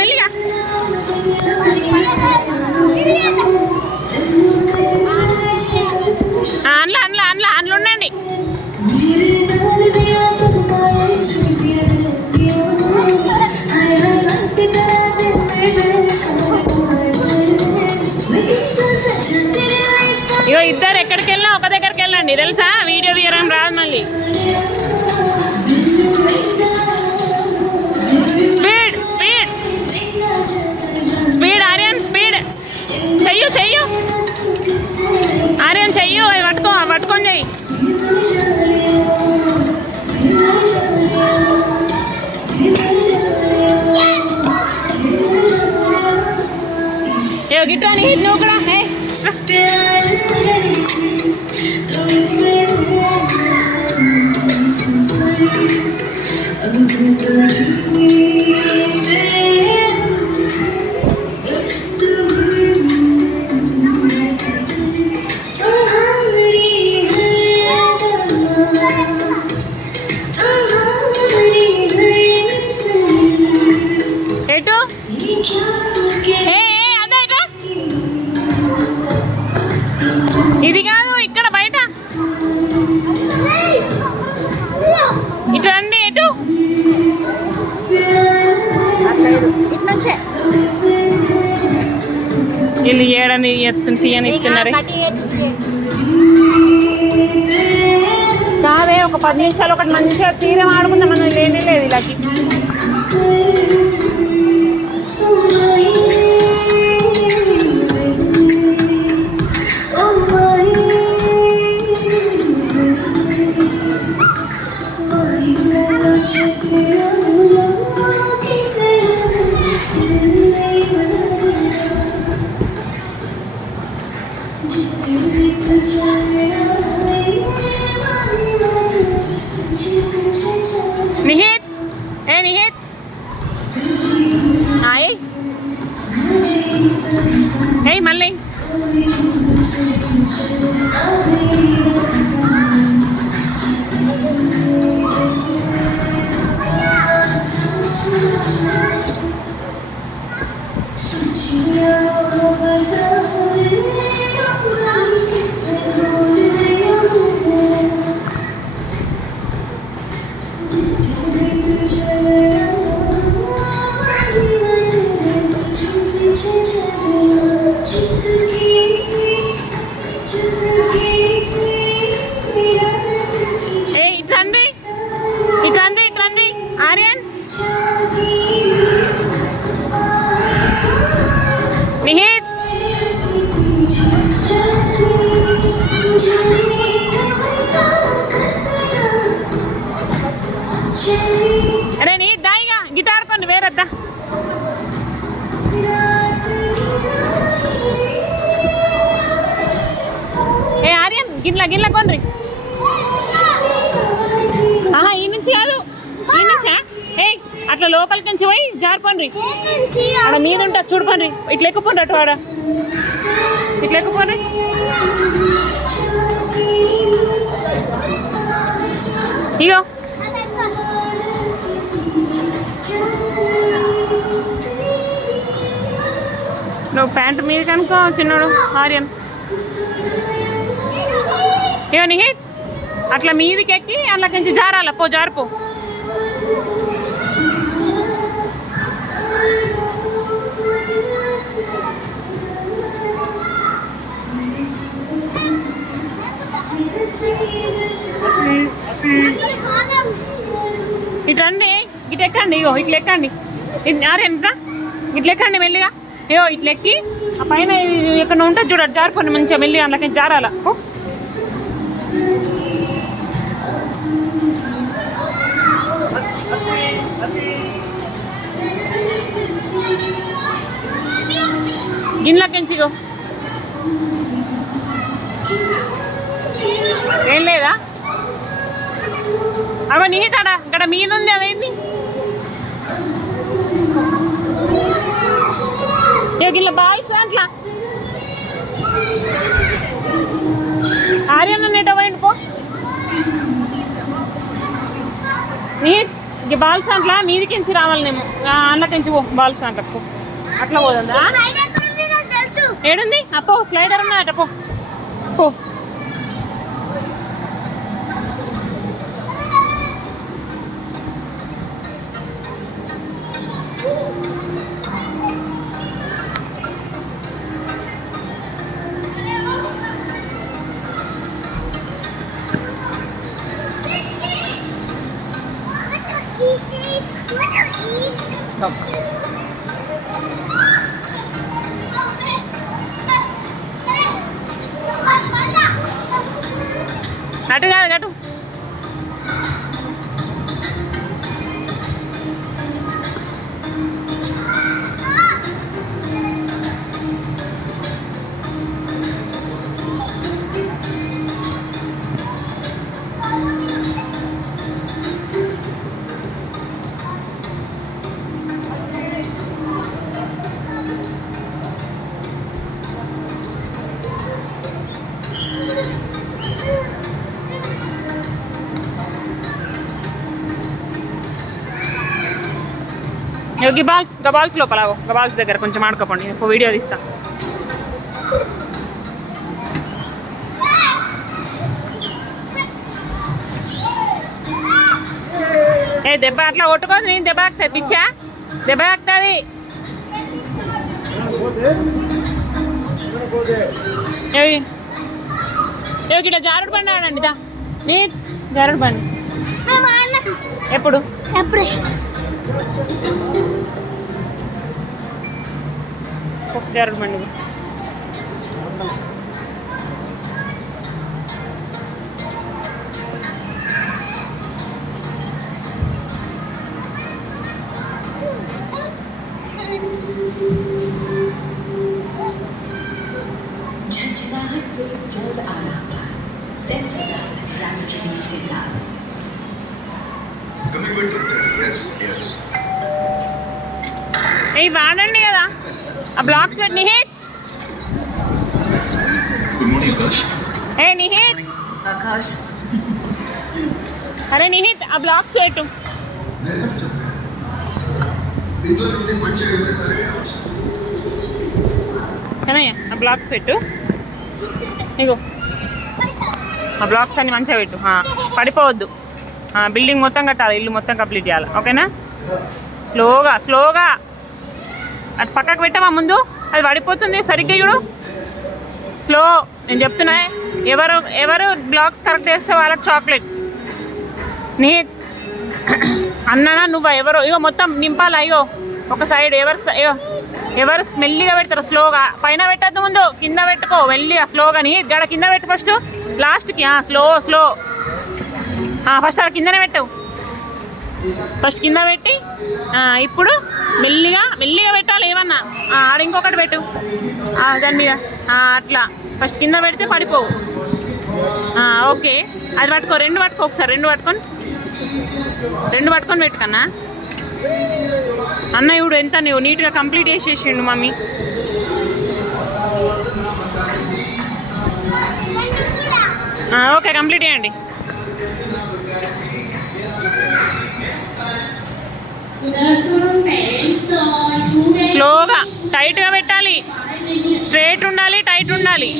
మెల్లిగా అందులో ఉండండి. ఇగో ఇద్దరు ఎక్కడికి వెళ్ళినా ఒక దగ్గరికి వెళ్ళండి, తెలుసా? వీడియో తీయడం రాదు మళ్ళీ. Speed speed speed Aryan, speed. చెయ్యు చెయ్యు ఆర్యన్, చెయ్యు. అది పట్టుకొని చెయ్యి. ఏ గిట్టు అని నువ్వు కూడా. ఎటు ఇది కాదు, ఇక్కడ బయట. ఇటు రండి. ఎటు వీళ్ళు ఏడని తీయని ఇస్తున్నారు. కాదే, ఒక 10 నిమిషాలు ఒకటి మంచిగా తీరం ఆడుకుందాం. మనం లేనే లేదు ఇలాకి. నిహిత్, నిహిత్ మళ్ళీ ఇట్రండి ఆర్యన్, నిహిత్. అరే నిహిత్ దాయిగా గిటార్ ఆడుకోండి, వేరద్దా. ఆర్యన్ గిట్ల కొండ్రి. ఈ నుంచి కాదు, ఈ నుంచా? అట్లా లోపలికి నుంచి పోయి జారిపోండి. ఆడ మీద ఉంటుంది చూడుకోండి. ఇట్లా ఎక్కుపోండి, అటు ఆడ ఇట్లా ఎక్కుపోండి. ఇగో నువ్వు ప్యాంటు మీద కనుకో చిన్నోడు ఆర్యన్. ఇగో నిహిత్ అట్లా మీదికి ఎక్కి అట్లా కొంచెం జారాల, పో జారిపో. ఇటు రండి, ఇటు ఎక్కండి. ఇగో ఇట్లా ఎక్కండి. ఆర్యన్ ఇట్లా ఎక్కండి మెల్లిగా. ఏవో ఇట్లా ఎక్కి ఆ పైన ఎక్కడ ఉంటుంది చూడండి, జారిపోండి మంచిగా మెల్లిగా అందులోకి జారాల. గిన్నెలకించిగో ఏం లేదా? అగో నీతాడా ఇక్కడ మీద ఉంది, అదేంటి? గిన్నె బాల్స్ అట్లా ఆర్యన్ నెట పోయిండుకో. నీ ఇక బాల్స్ దాంట్లో మీదికించి రావాలనేమో అందులోకించి పో బాల్స్ దాంట్లో అట్లా పోదా ఏడుంది అప్పో స్లైడర్ ఉన్నదట పో పో అటు కాదు అటు గబాల్స్ లోపల గబాల్స్ దగ్గర కొంచెం ఆడుకోండి వీడియో తీస్తా ఏ దెబ్బ అట్లా కొట్టుకోదు నేను దెబ్బ తాకుతుంది పిచ్చా దెబ్బ తాకుతుంది ఇక్కడ జారుడు బండి ఆడండి దా నీ జారుడు బండి ఎప్పుడు జారుడు బండి झंझनाहट से जल्द आराम पाए सेंसोडाइन रैपिड रिलीज के साथ कमिटमेंट यस यस ఏ వాడండి కదా ఆ బ్లాక్స్ పెట్టి నిహిత్ गुड मॉर्निंग आकाश ఏ నిహిత్ आकाश అరే నిహిత్ ఆ బ్లాక్స్ పెట్టు मैं सब चाहता हूं इंట్లో నుండి మంచిగా ఉంది సరే కనయ్య ఆ బ్లాక్స్ పెట్టు ఇగో ఆ బ్లాక్స్ అన్ని మంచిగా పెట్టు పడిపోవద్దు బిల్డింగ్ మొత్తం కట్టాలి ఇల్లు మొత్తం కంప్లీట్ చేయాలి ఓకేనా స్లోగా స్లోగా అటు పక్కకు పెట్టామా ముందు అది పడిపోతుంది సరిగ్గా చూడు స్లో నేను చెప్తున్నా ఎవరు బ్లాక్స్ కరెక్ట్ చేస్తే వాళ్ళకి చాక్లెట్ నీ అన్ననా నువ్వా ఎవరో ఇగో మొత్తం నింపాలి అయ్యో ఒక సైడ్ ఎవరు మెల్లిగా పెడతారు స్లోగా పైన పెట్టద్దు ముందు కింద పెట్టుకో మెల్లిగా స్లోగా నీ గడ కింద పెట్టు ఫస్ట్ లాస్ట్కి స్లో ఫస్ట్ అక్కడ కిందనే పెట్టావు ఫస్ట్ కింద పెట్టి ఇప్పుడు మెల్లిగా పెట్టాలి ఏమన్నా ఆడ ఇంకొకటి పెట్టు దాని మీద అట్లా ఫస్ట్ కింద పెడితే పడిపోవు ఓకే అది పట్టుకో రెండు పట్టుకో ఒకసారి రెండు పట్టుకొని పెట్టుకన్నా అన్న ఇప్పుడు ఎంత నువ్వు నీట్గా కంప్లీట్ చేసేసిండు మమ్మీ ఓకే కంప్లీట్ చేయండి స్లోగా టైట్గా పెట్టాలి స్ట్రైట్ ఉండాలి టైట్ ఉండాలి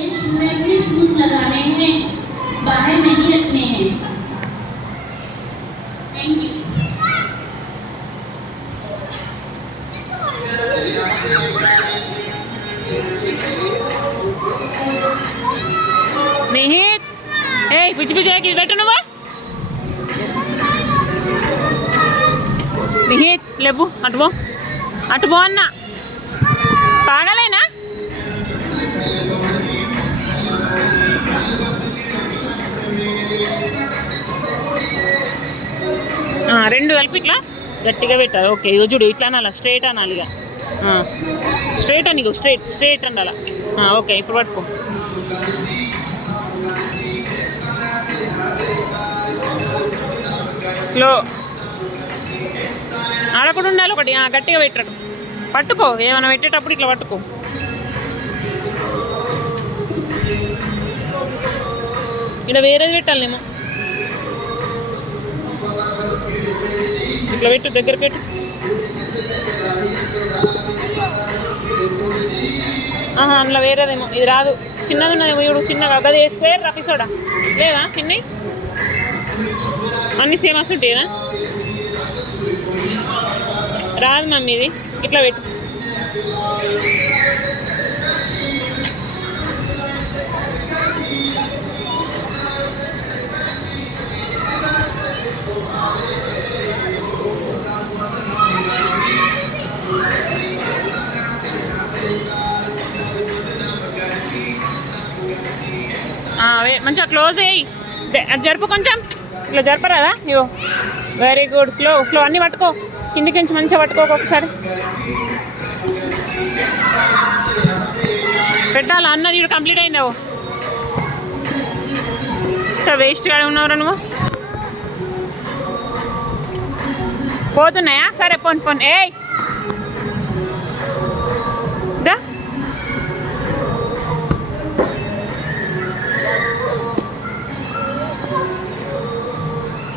నిహిత్ పిచ్చి పిచ్చి పెట్టు నువ్వు నిహిత్ లేవు అటు పో అన్న పాగలేనా రెండు కలిపి ఇట్లా గట్టిగా పెట్టాలి ఓకే ఇగో చూడు ఇట్లా అనాలి స్ట్రైట్ అనాలి ఇక స్ట్రైట్ అని ఇగో స్ట్రైట్ అండాల ఓకే ఇప్పుడు పట్టుకో స్లో ఆడకుండా ఉండాలి ఒకటి గట్టిగా పెట్టడం పట్టుకో ఏమైనా పెట్టేటప్పుడు ఇట్లా పట్టుకో ఇక్కడ వేరేది పెట్టాలేమో ఇట్లా పెట్టు, దగ్గర పెట్టు. అందులో వేరేదేమో, ఇది రాదు. చిన్నది ఉన్నది వీడు, చిన్నగా గది స్క్వేర్ రపిసోడా లేదా చిన్ని? అన్ని సేమ్ వస్తుంటేనా? రాదు మమ్మీ, ఇది ఇట్లా పెట్టు. మంచిగా క్లోజ్ అయ్యి అది జరుపు, కొంచెం ఇట్లా జరపరాదా? ఇవో వెరీ గుడ్. స్లో స్లో అన్నీ పట్టుకో, కిందికి నుంచి మంచిగా పట్టుకో. ఒకసారి పెట్టాలా అన్నది ఇప్పుడు కంప్లీట్ అయిందావు. వేస్ట్గా ఉన్నవరా నువ్వు. పోతున్నాయా? సరే పోను పోను. ఏయ్